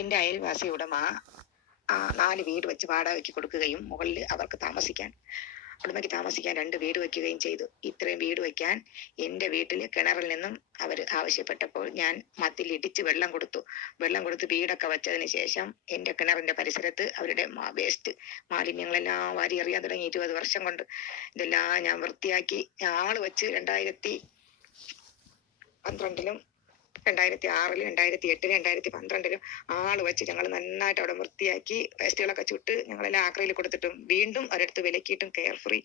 എന്റെ അയൽവാസി ഉടമ നാല് വീട് വെച്ച് വാടകയ്ക്ക് കൊടുക്കുകയും മുകളിൽ അവർക്ക് താമസിക്കാൻ ഉടമയ്ക്ക് താമസിക്കാൻ രണ്ട് വീട് വെക്കുകയും ചെയ്തു. ഇത്രയും വീട് വെക്കാൻ എന്റെ വീട്ടിൽ കിണറിൽ നിന്നും അവർ ആവശ്യപ്പെട്ടപ്പോൾ ഞാൻ മത്തിൽ ഇടിച്ച് വെള്ളം കൊടുത്തു. വെള്ളം കൊടുത്ത് വീടൊക്കെ വെച്ചതിന് ശേഷം എന്റെ കിണറിന്റെ പരിസരത്ത് അവരുടെ വേസ്റ്റ് മാലിന്യങ്ങളെല്ലാം വാരി എറിയാൻ തുടങ്ങി. ഇരുപത് വർഷം കൊണ്ട് ഇതെല്ലാം ഞാൻ വൃത്തിയാക്കി. ആൾ വെച്ച് രണ്ടായിരത്തി പന്ത്രണ്ടിലും രണ്ടായിരത്തി ആറിൽ രണ്ടായിരത്തി എട്ടിൽ രണ്ടായിരത്തി പന്ത്രണ്ടിലും ആൾ വെച്ച് ഞങ്ങൾ നന്നായിട്ട് അവിടെ വൃത്തിയാക്കി വേസ്റ്റുകളൊക്കെ ചുട്ട് ഞങ്ങളെല്ലാം ആക്രയിൽ കൊടുത്തിട്ടും വീണ്ടും ഒരിടത്ത് വിലക്കിയിട്ടും കെയർ ഫ്രീ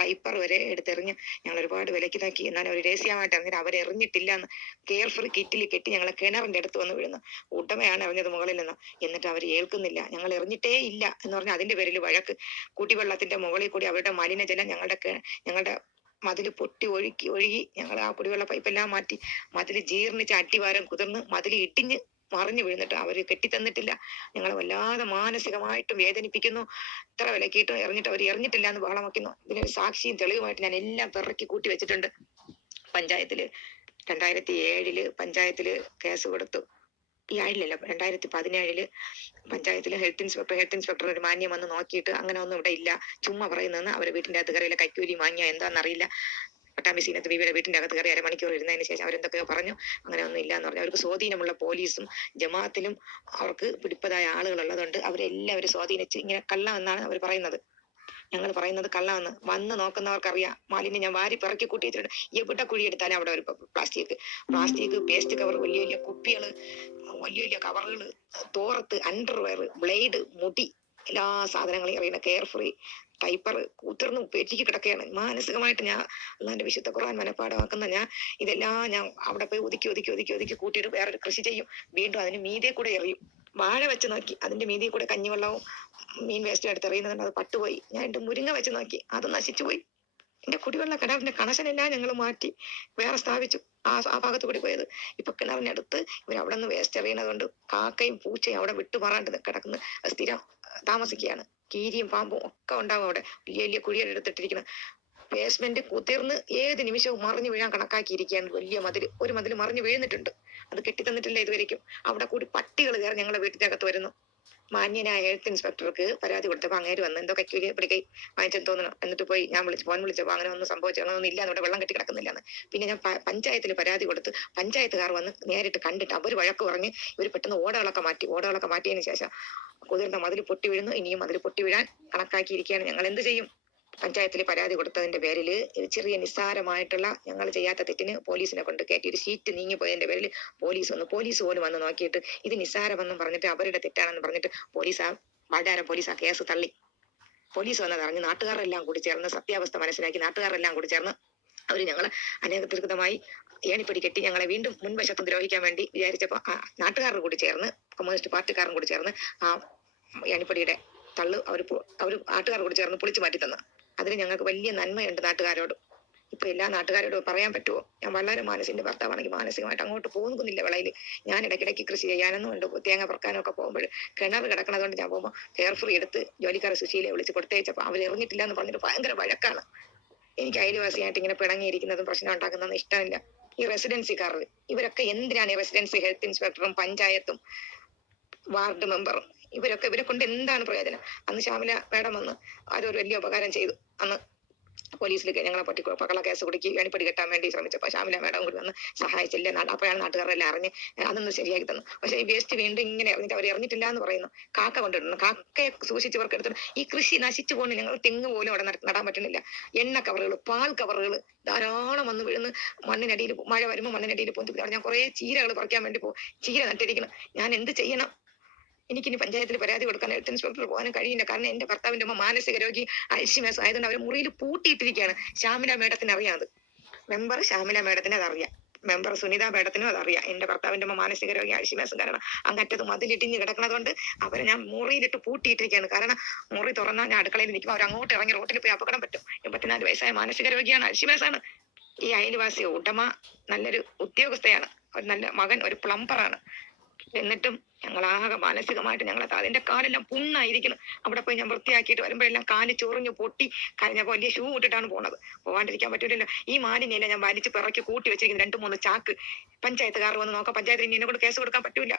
ടൈപ്പർ വരെ എടുത്തെറിഞ്ഞ് ഞങ്ങൾ ഒരുപാട് വിലക്ക് നോക്കി എന്നാലും ഒരു രഹസ്യമായിട്ട് അറിഞ്ഞിട്ട് അവരെറിഞ്ഞിട്ടില്ല എന്ന് കെയർ ഫ്രീ കിറ്റിൽ കെട്ടി ഞങ്ങളെ കിണറിന്റെ അടുത്ത് വന്ന് വീഴുന്നു. ഉടമയാണ് അറിഞ്ഞത് മുകളിൽ നിന്ന്. എന്നിട്ട് അവർ ഏൽക്കുന്നില്ല. ഞങ്ങൾ എറിഞ്ഞിട്ടേ ഇല്ല എന്ന് പറഞ്ഞാൽ അതിന്റെ പേരിൽ വഴക്ക്. കുടിവെള്ളത്തിന്റെ മുകളിൽ കൂടി അവരുടെ മലിനജലം ഞങ്ങളുടെ ഞങ്ങളുടെ മതിൽ പൊട്ടി ഒഴുക്കി ഒഴുകി ഞങ്ങൾ ആ കുടിവെള്ള പൈപ്പെല്ലാം മാറ്റി. മതിൽ ജീർണിച്ച് അട്ടിവാരം കുതിർന്ന് മതിൽ ഇടിഞ്ഞ് മറിഞ്ഞു വീഴുന്നിട്ട് അവർ കെട്ടിത്തന്നിട്ടില്ല. ഞങ്ങളെ വല്ലാതെ മാനസികമായിട്ടും വേദനിപ്പിക്കുന്നു. ഇത്ര വിലക്കിയിട്ടും എറിഞ്ഞിട്ട് അവർ എറിഞ്ഞിട്ടില്ല എന്ന് ബഹളം വയ്ക്കുന്നു ഇതിനൊരു സാക്ഷിയും തെളിവുമായിട്ട് ഞാൻ എല്ലാം പിറക്കി കൂട്ടി വെച്ചിട്ടുണ്ട്. പഞ്ചായത്തിൽ രണ്ടായിരത്തി ഏഴിൽ പഞ്ചായത്തിൽ കേസ് കൊടുത്തു. ഈ ആയില്ലല്ലോ രണ്ടായിരത്തി പതിനേഴിൽ പഞ്ചായത്തിലെ ഹെൽത്ത് ഇൻസ്പെക്ടർ ഹെൽത്ത് ഇൻസ്പെക്ടർ ഒരു മാന്യം വന്ന് നോക്കിയിട്ട് അങ്ങനെ ഒന്നും ഇവിടെ ഇല്ല ചുമ്മാ പറയുന്നതെന്ന് അവരെ വീട്ടിന്റെ അകത്ത് കയറിയില്ല കൈക്കൂലി വാങ്ങിയ എന്താണെന്നറിയില്ല പട്ടാമ്പി സീനത്ത് ബീവിയുടെ വീട്ടിന്റെ അകത്ത് കയറി അരമണിക്കൂർ ഇരുന്നതിന് ശേഷം അവരെന്തൊക്കെയോ പറഞ്ഞു അങ്ങനെ ഒന്നും ഇല്ല എന്ന് പറഞ്ഞു. അവർക്ക് സ്വാധീനമുള്ള പോലീസും ജമാഅത്തിലും അവർക്ക് പിടിപ്പതായ ആളുകൾ ഉള്ളതുകൊണ്ട് അവരെല്ലാവരും സ്വാധീനിച്ച് ഇങ്ങനെ കള്ളം എന്നാണ് അവർ പറയുന്നത്. ഞങ്ങൾ പറയുന്നത് കള്ളാന്ന്. വന്ന് നോക്കുന്നവർക്കറിയാം മാലിന്യം ഞാൻ വാരി പിറക്കി കൂട്ടിയിട്ടുണ്ട്. എവിടെ കുഴിയെടുത്താലും അവിടെ ഒരു പ്ലാസ്റ്റിക് പ്ലാസ്റ്റിക് പേസ്റ്റ് കവർ വലിയ വലിയ കുപ്പികൾ വലിയ വലിയ കവറുകൾ തോറത്ത് അണ്ടർവെയർ ബ്ലേഡ് മുടി എല്ലാ സാധനങ്ങളും എറിയുന്ന കെയർ ഫ്രീ ടൈപ്പർ കൂത്തിർന്ന് പെറ്റിക്ക് കിടക്കുകയാണ് മാനസികമായിട്ട് ഞാൻ അള്ളാന്റെ വിശുദ്ധ ഖുർആൻ മനഃപ്പാടമാക്കുന്ന ഞാൻ ഇതെല്ലാം ഞാൻ അവിടെ പോയി ഒതുക്കി ഒതുക്കി ഒതുക്കി ഒതുക്കി കൂട്ടിയിട്ട് വേറൊരു കൃഷി ചെയ്യും. വീണ്ടും അതിന് മീതെ കൂടെ എറിയും. വാഴ വെച്ച് നോക്കി. അതിന്റെ മീതി കൂടെ കഞ്ഞിവെള്ളവും മീൻ വേസ്റ്റും എടുത്ത് എറിയുന്നത് അത് പട്ടുപോയി. ഞാൻ എന്റെ മുരിങ്ങ വെച്ച് നോക്കി. അത് നശിച്ചുപോയി. എന്റെ കുടിവെള്ള കിണറിന്റെ കണക്ഷൻ എല്ലാം ഞങ്ങൾ മാറ്റി വേറെ സ്ഥാപിച്ചു. ആ ആ ഭാഗത്ത് കൂടി പോയത്. ഇപ്പൊ കിണറിനടുത്ത് ഇവർ അവിടെ നിന്ന് വേസ്റ്റ് എറിയുന്നത് കൊണ്ട് കാക്കയും പൂച്ചയും അവിടെ വിട്ടുമാറാണ്ട് കിടക്കുന്ന. സ്ഥിരം താമസിക്കുകയാണ്. കീരിയും പാമ്പും ഒക്കെ ഉണ്ടാവും അവിടെ. വലിയ വലിയ കുഴികൾ എടുത്തിട്ടിരിക്കുന്നത് ബേസ്മെന്റ് കുതിർന്ന് ഏത് നിമിഷവും മറിഞ്ഞു വീഴാൻ കണക്കാക്കിയിരിക്കുകയാണ് വലിയ മതിൽ ഒരു മതിൽ മറിഞ്ഞു വീഴുന്നിട്ടുണ്ട്. അത് കെട്ടിത്തന്നിട്ടില്ല ഇതുവരെയ്ക്കും അവിടെ കൂടി പട്ടികൾ കയറി ഞങ്ങളുടെ വീട്ടിനകത്ത് വരുന്നു. മാന്യനായ ഹെൽത്ത് ഇൻസ്പെക്ടർക്ക് പരാതി കൊടുത്തപ്പോ അങ്ങേര് വന്ന്. എന്തോ കൈക്കൂലി പിടിക്കൈ വാങ്ങിച്ചെന്ന് തോന്നണം എന്നിട്ട് പോയി ഞാൻ വിളിച്ചു ഫോൺ വിളിച്ചപ്പോ അങ്ങനെ ഒന്നും സംഭവിച്ചു. അങ്ങനെ ഒന്നും ഇല്ല ഇവിടെ വെള്ളം കെട്ടി കിടക്കുന്നില്ലെന്ന്. പിന്നെ ഞാൻ പഞ്ചായത്തിൽ പരാതി കൊടുത്ത് പഞ്ചായത്തുകാർ വന്ന് നേരിട്ട് കണ്ടിട്ട് അവർ വഴക്ക് പറഞ്ഞ് ഇവർ പെട്ടെന്ന് ഓടകളൊക്കെ മാറ്റി ഓടകളൊക്കെ മാറ്റിയതിന് ശേഷം കുതിർന്ന മതിൽ പൊട്ടി വീഴുന്നു. ഇനിയും മതിൽ പൊട്ടി വീഴാൻ കണക്കാക്കിയിരിക്കുകയാണ്. ഞങ്ങൾ എന്ത് ചെയ്യും? പഞ്ചായത്തിൽ പരാതി കൊടുത്തതിന്റെ പേരിൽ ചെറിയ നിസ്സാരമായിട്ടുള്ള ഞങ്ങൾ ചെയ്യാത്ത തെറ്റിന് പോലീസിനെ കൊണ്ട് കയറ്റി ഒരു ഷീറ്റ് നീങ്ങി പോയതിന്റെ പേരിൽ പോലീസ് വന്നു. പോലീസ് പോലും വന്ന് നോക്കിയിട്ട് ഇത് നിസ്സാരമെന്നും പറഞ്ഞിട്ട് അവരുടെ തെറ്റാണെന്ന് പറഞ്ഞിട്ട് പോലീസ് ആ വാഴാര പോലീസ് ആ കേസ് തള്ളി. പോലീസ് വന്നത് അറിഞ്ഞ് നാട്ടുകാരെല്ലാം കൂടി ചേർന്ന് സത്യാവസ്ഥ മനസ്സിലാക്കി നാട്ടുകാരെല്ലാം കൂടി ചേർന്ന് അവർ ഞങ്ങൾ അനധികൃതമായി ഏണിപ്പടി കെട്ടി ഞങ്ങളെ വീണ്ടും മുൻവശത്ത് ദ്രോഹിക്കാൻ വേണ്ടി വിചാരിച്ചപ്പോൾ നാട്ടുകാരുടെ കൂടി ചേർന്ന് കമ്മ്യൂണിസ്റ്റ് പാർട്ടിക്കാരും കൂടി ചേർന്ന് ആ ഏണിപ്പടിയുടെ തള്ളു അവർ അവർ നാട്ടുകാർ കൂടി ചേർന്ന് പൊളിച്ചു മാറ്റി തന്നു അതിന് ഞങ്ങൾക്ക് വലിയ നന്മയുണ്ട് നാട്ടുകാരോട്. ഇപ്പൊ എല്ലാ നാട്ടുകാരോടും പറയാൻ പറ്റുമോ ഞാൻ വളരെ മാനസിന്റെ ഭർത്താവാണെങ്കിൽ മാനസികമായിട്ട് അങ്ങോട്ട് പോകുന്നില്ല വിളയിൽ ഞാൻ ഇടയ്ക്കിടയ്ക്ക് കൃഷി ചെയ്യാനൊന്നും ഉണ്ട്. തേങ്ങ പറക്കാനും ഒക്കെ പോകുമ്പോൾ കിണർ കിടക്കണതുകൊണ്ട് ഞാൻ പോകുമ്പോൾ കെയർ ഫ്രീ എടുത്ത് ജോലിക്കാരെ സുശീലയെ വിളിച്ച് കൊടുത്തേച്ചപ്പോൾ അവർ ഇറങ്ങിയിട്ടില്ല എന്ന് പറഞ്ഞിട്ട് ഭയങ്കര വഴക്കാണ്. എനിക്ക് അയൽവാസിയായിട്ട് ഇങ്ങനെ പിണങ്ങിയിരിക്കുന്നതും പ്രശ്നം ഉണ്ടാക്കുന്നതും ഇഷ്ടമില്ല. ഈ റെസിഡൻസിക്കാർ ഇവരൊക്കെ എന്തിനാണ് ഈ റെസിഡൻസി ഹെൽത്ത് ഇൻസ്പെക്ടറും പഞ്ചായത്തും വാർഡ് മെമ്പറും ഇവരൊക്കെ ഇവരെ കൊണ്ട് എന്താണ് പ്രയോജനം? അന്ന് ശ്യാമില മാഡം വന്ന് അതൊരു വലിയ ഉപകാരം ചെയ്തു. അന്ന് പോലീസിലേക്ക് ഞങ്ങളെ പറ്റി പക്കള കേസ് കുടുക്കി വേണിപ്പടി കെട്ടാൻ വേണ്ടി ശ്രമിച്ചപ്പോൾ ശ്യാമില മാഡം കൂടി വന്ന് സഹായിച്ചില്ല. അപ്പോഴാണ് നാട്ടുകാരെല്ലാം അറിഞ്ഞ് അതൊന്ന് ശരിയാക്കി തന്നു. പക്ഷേ ഈ വേസ്റ്റ് വീണ്ടും ഇങ്ങനെ അറിഞ്ഞിട്ട് അവർ എറിഞ്ഞിട്ടില്ല എന്ന് പറയുന്നു. കാക്ക കൊണ്ടിടുന്നു കാക്കയെ സൂക്ഷിച്ചവർക്ക് എടുത്തിട്ട് ഈ കൃഷി നശിച്ചു പോകുന്നു ഞങ്ങൾ തെങ്ങ് പോലും അവിടെ നടാൻ പറ്റുന്നില്ല. എണ്ണ കവറുകൾ പാൽ കവറുകൾ ധാരാളം വന്ന് വീഴുന്നു. മണ്ണിനടിയിൽ മഴ വരുമ്പോൾ മണ്ണിനടിയിൽ പൊന്തി ഞാൻ കുറേ ചീരകൾ പറിക്കാൻ വേണ്ടി പോകും ചീര നട്ടിരിക്കണം ഞാൻ എന്ത് ചെയ്യണം? എനിക്കിനി പഞ്ചായത്തിൽ പരാതി കൊടുക്കാൻ ഹെൽത്ത് ഇൻസ്പെക്ടർ പോകാനും കഴിയില്ല. കാരണം എന്റെ ഭർത്താവിന്റെ അമ്മ മാനസിക രോഗി അൽഷിമേസ് ആയതുകൊണ്ട് അവരെ മുറിയിൽ പൂട്ടിയിട്ടിരിക്കുകയാണ്. ശ്യാമില മേഡത്തിന് അറിയാം അത്. മെമ്പർ ശ്യാമില മേഡത്തിന് അതറിയാം മെമ്പർ സുനിത മേഡത്തിനും അതറിയാം എന്റെ ഭർത്താവിന്റെ അമ്മ മാനസിക രോഗി അൽഷിമേസും കാരണം അങ്ങറ്റത് മതിലിട്ടിഞ്ഞ് കിടക്കുന്നതുകൊണ്ട് അവരെ ഞാൻ മുറിയിലിട്ട് പൂട്ടിയിട്ടിരിക്കുകയാണ്. കാരണം മുറി തുറന്നാൽ ഞാൻ അടുക്കളയിൽ നിൽക്കും. അവർ അങ്ങോട്ട് ഇറങ്ങി റോട്ടിൽ പോയി അപകടം പറ്റും. എൺപത്തിനാല് വയസ്സായ മാനസിക രോഗിയാണ് അൽഷിമേസാണ് ഈ അയൽവാസി ഉടമ നല്ലൊരു ഉദ്യോഗസ്ഥയാണ്. ഒരു നല്ല മകൻ ഒരു പ്ലംബറാണ് എന്നിട്ടും ഞങ്ങൾ ആകെ മാനസികമായിട്ട് ഞങ്ങൾ അതിന്റെ കാലെല്ലാം പുണ്ണായിരിക്കുന്നു. അവിടെ പോയി ഞാൻ വൃത്തിയാക്കിയിട്ട് വരുമ്പോഴെല്ലാം കാൽ ചൊറിഞ്ഞു പൊട്ടി കഴിഞ്ഞ വലിയ ഷൂ ഇട്ടിട്ടാണ് പോണത്. പോകാണ്ടിരിക്കാൻ പറ്റൂലല്ലോ. ഈ മാലിന്യല്ല ഞാൻ വലിച്ച് പിറക്കി കൂട്ടി വെച്ചിരിക്കുന്നു. രണ്ട് മൂന്ന് ചാക്ക്. പഞ്ചായത്തുകാർ വന്ന് നോക്കാം. പഞ്ചായത്തിൽ ഇനി കൊണ്ട് കേസ് കൊടുക്കാൻ പറ്റൂല.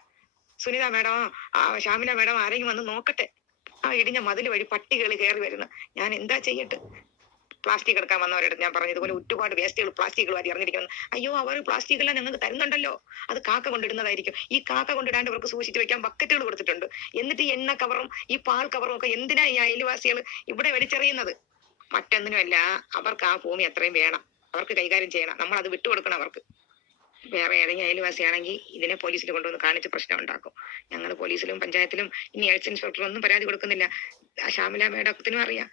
സുനിത മേഡം ഷാമില മേഡം ആരെങ്കിലും വന്ന് നോക്കട്ടെ. ആ ഇടിഞ്ഞ മതിൽ വഴി പട്ടികൾ കയറി വരുന്നു. ഞാൻ എന്താ ചെയ്യട്ടെ? പ്ലാസ്റ്റിക് എടുക്കാൻ വന്നവരോട് ഞാൻ പറഞ്ഞു ഇതുപോലെ ഒരുപാട് വേസ്റ്റുകൾ പ്ലാസ്റ്റിക്കുകൾ വാരി അറിഞ്ഞിരിക്കുന്നു അയ്യോ അവർ പ്ലാസ്റ്റിക് എല്ലാം ഞങ്ങൾക്ക് തരുന്നുണ്ടല്ലോ. അത് കാക്ക കൊണ്ടിടുന്നതായിരിക്കും. ഈ കാക്ക കൊണ്ടിടാണ്ട് അവർക്ക് സൂക്ഷിച്ചു വെക്കാൻ ബക്കറ്റുകൾ കൊടുത്തിട്ടുണ്ട്. എന്നിട്ട് ഈ എണ്ണ കവറും ഈ പാൽ കവറും ഒക്കെ എന്തിനാ ഈ അയൽവാസികൾ ഇവിടെ വലിച്ചെറിയുന്നത്? മറ്റൊന്നിനുമല്ല അവർക്ക് ആ ഭൂമി അത്രയും വേണം. അവർക്ക് കൈകാര്യം ചെയ്യണം. നമ്മൾ അത് വിട്ടുകൊടുക്കണം അവർക്ക്. വേറെ ഏതെങ്കിലും അയൽവാസിയാണെങ്കിൽ ഇതിനെ പോലീസിൽ കൊണ്ടുവന്ന് കാണിച്ച് പ്രശ്നം ഉണ്ടാക്കും. ഞങ്ങൾ പോലീസിലും പഞ്ചായത്തിലും ഇനി ഹെൽത്ത് ഇൻസ്പെക്ടർ ഒന്നും പരാതി കൊടുക്കുന്നില്ല. ആ ഷാമില മേഡത്തിനും അറിയാം.